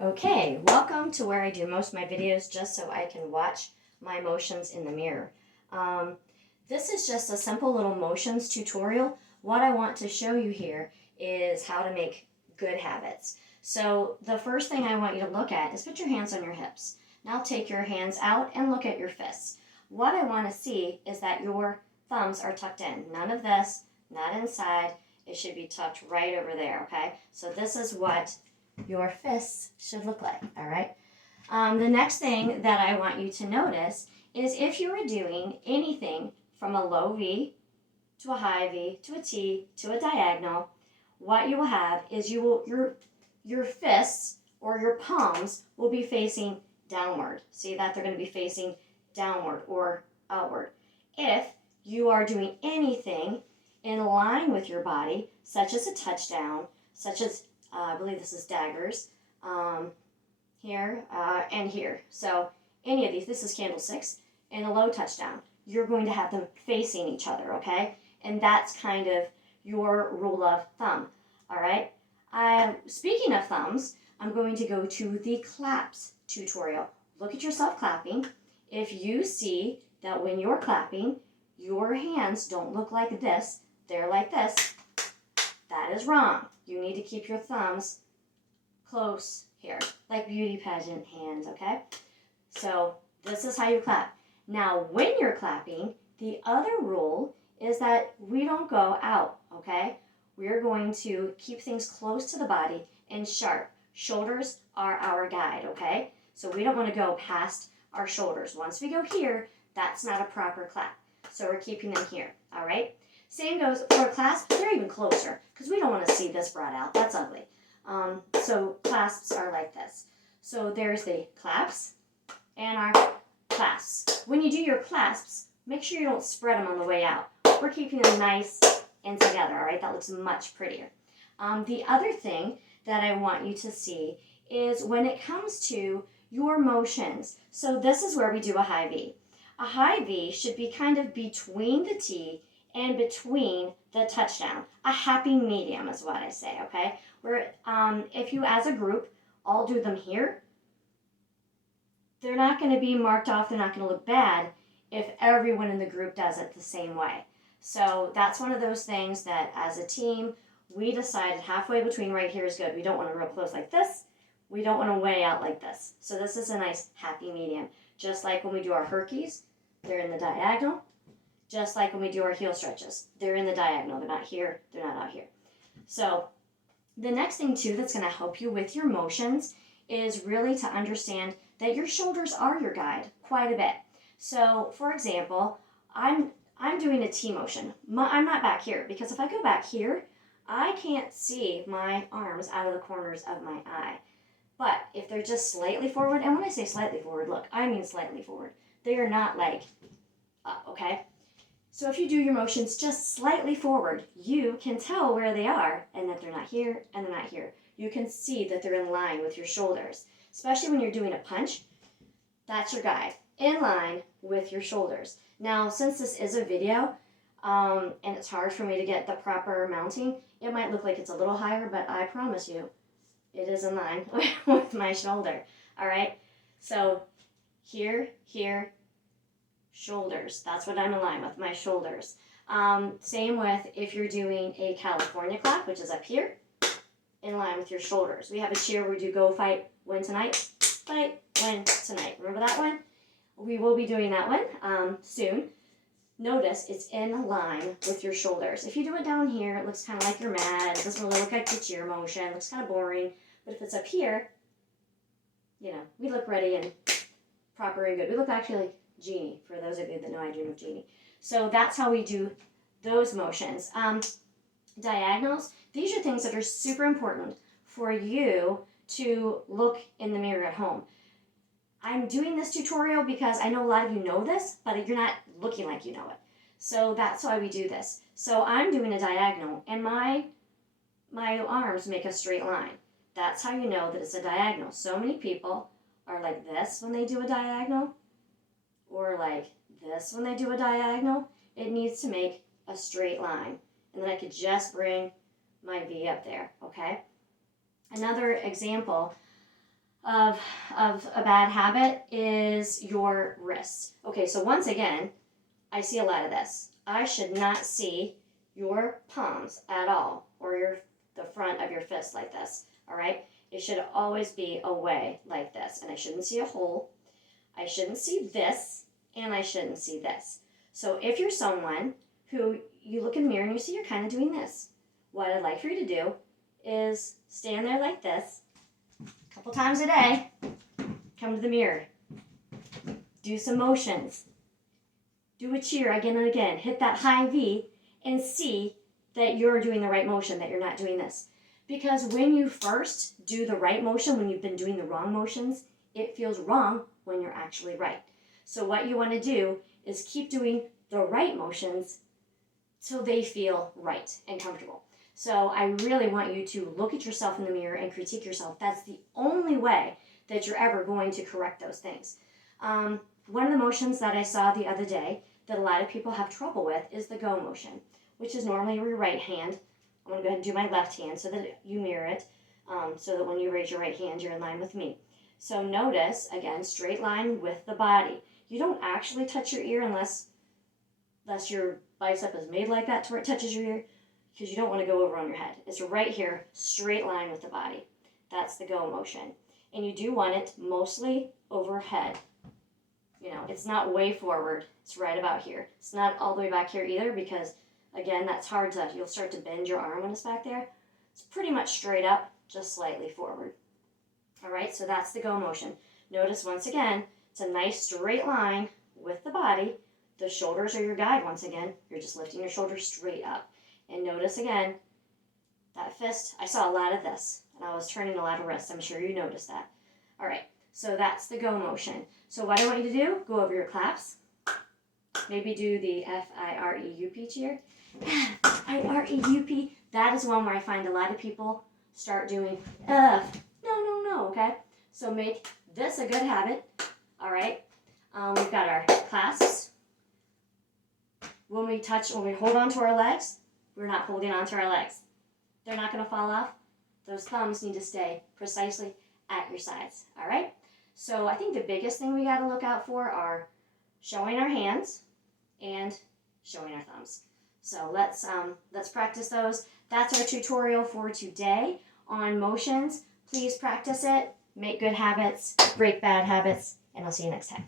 Okay, welcome to where I do most of my videos just so I can watch my motions in the mirror. This is just a simple little motions tutorial. What I want to show you here is how to make good habits. So the first thing I want you to look at is put your hands on your hips. Now take your hands out and look at your fists. What I want to see is that your thumbs are tucked in. None of this, not inside. It should be tucked right over there, okay? So this is what your fists should look like, all right? The next thing that I want you to notice is if you are doing anything from a low V to a high V to a T to a diagonal, what you will have is your fists or your palms will be facing downward. See that? They're going to be facing downward or outward. If you are doing anything in line with your body, such as a touchdown, such as I believe this is daggers, here and here. So any of these, this is candlesticks, and a low touchdown. You're going to have them facing each other, okay? And that's kind of your rule of thumb, all right? Speaking of thumbs, I'm going to go to the claps tutorial. Look at yourself clapping. If you see that when you're clapping, your hands don't look like this, they're like this, that is wrong. You need to keep your thumbs close here, like beauty pageant hands, okay? So this is how you clap. Now, when you're clapping, the other rule is that we don't go out, okay? We're going to keep things close to the body and sharp. Shoulders are our guide, okay? So we don't want to go past our shoulders. Once we go here, that's not a proper clap. So we're keeping them here, all right? Same goes for clasps. They're even closer because we don't want to see this brought out. That's ugly. So clasps are like this. So there's the claps and our clasps. When you do your clasps, make sure you don't spread them on the way out. We're keeping them nice and together, all right? That looks much prettier. The other thing that I want you to see is when it comes to your motions. So this is where we do a high V. A high V should be kind of between the T and between the touchdown. A happy medium is what I say, okay? Where if you as a group all do them here, they're not going to be marked off, they're not going to look bad if everyone in the group does it the same way. So that's one of those things that as a team, we decided halfway between right here is good. We don't want to real close like this. We don't want to way out like this. So this is a nice happy medium. Just like when we do our herkies, they're in the diagonal. Just like when we do our heel stretches, they're in the diagonal. They're not here, they're not out here. So the next thing too that's going to help you with your motions is really to understand that your shoulders are your guide quite a bit. So for example, I'm doing a T motion. I'm not back here because if I go back here, I can't see my arms out of the corners of my eye. But if they're just slightly forward, and when I say slightly forward, look, I mean slightly forward. They are not like up, okay? So if you do your motions just slightly forward, you can tell where they are and that they're not here and they're not here. You can see that they're in line with your shoulders, especially when you're doing a punch. That's your guide, in line with your shoulders. Now, since this is a video and it's hard for me to get the proper mounting, it might look like it's a little higher, but I promise you it is in line with my shoulder, all right? So here, here, shoulders. That's what I'm in line with, my shoulders. Same with if you're doing a California clap, which is up here, in line with your shoulders. We have a cheer where we do go, fight, win tonight. Fight, win tonight. Remember that one? We will be doing that one soon. Notice it's in line with your shoulders. If you do it down here, it looks kind of like you're mad. It doesn't really look like the cheer motion. It looks kind of boring. But if it's up here, you know, we look ready and proper and good. We look actually like Genie, for those of you that know I dream of Genie. So that's how we do those motions. Diagonals, these are things that are super important for you to look in the mirror at home. I'm doing this tutorial because I know a lot of you know this, but you're not looking like you know it. So that's why we do this. So I'm doing a diagonal, and my arms make a straight line. That's how you know that it's a diagonal. So many people are like this when they do a diagonal, or like this when they do a diagonal. It needs to make a straight line. And then I could just bring my V up there, okay? Another example, of a bad habit is your wrists. Okay, so once again, I see a lot of this. I should not see your palms at all, or the front of your fist like this, all right? It should always be away like this, and I shouldn't see a hole. I shouldn't see this, and I shouldn't see this. So if you're someone who you look in the mirror and you see you're kind of doing this, what I'd like for you to do is stand there like this a couple times a day, come to the mirror, do some motions, do a cheer again and again, hit that high V, and see that you're doing the right motion, that you're not doing this. Because when you first do the right motion, when you've been doing the wrong motions, it feels wrong when you're actually right. So what you want to do is keep doing the right motions till they feel right and comfortable. So I really want you to look at yourself in the mirror and critique yourself. That's the only way that you're ever going to correct those things. One of the motions that I saw the other day that a lot of people have trouble with is the go motion, which is normally your right hand. I'm going to go ahead and do my left hand so that you mirror it, so that when you raise your right hand, you're in line with me. So notice, again, straight line with the body. You don't actually touch your ear unless your bicep is made like that to where it touches your ear, because you don't want to go over on your head. It's right here, straight line with the body. That's the go motion. And you do want it mostly overhead. You know, it's not way forward. It's right about here. It's not all the way back here either, because, again, that's hard to, you'll start to bend your arm when it's back there. It's pretty much straight up, just slightly forward. All right, so that's the go motion. Notice, once again, it's a nice straight line with the body. The shoulders are your guide once again. You're just lifting your shoulders straight up. And notice again, that fist, I saw a lot of this, and I was turning a lot of wrists. I'm sure you noticed that. All right, so that's the go motion. So what I want you to do, go over your claps. Maybe do the F-I-R-E-U-P cheer. F-I-R-E-U-P. That is one where I find a lot of people start doing no, okay? So make this a good habit, all right? We've got our clasps. When we hold on to our legs, we're not holding on to our legs. They're not going to fall off. Those thumbs need to stay precisely at your sides, all right? So I think the biggest thing we got to look out for are showing our hands and showing our thumbs. So let's practice those. That's our tutorial for today on motions. Please practice it, make good habits, break bad habits, and I'll see you next time.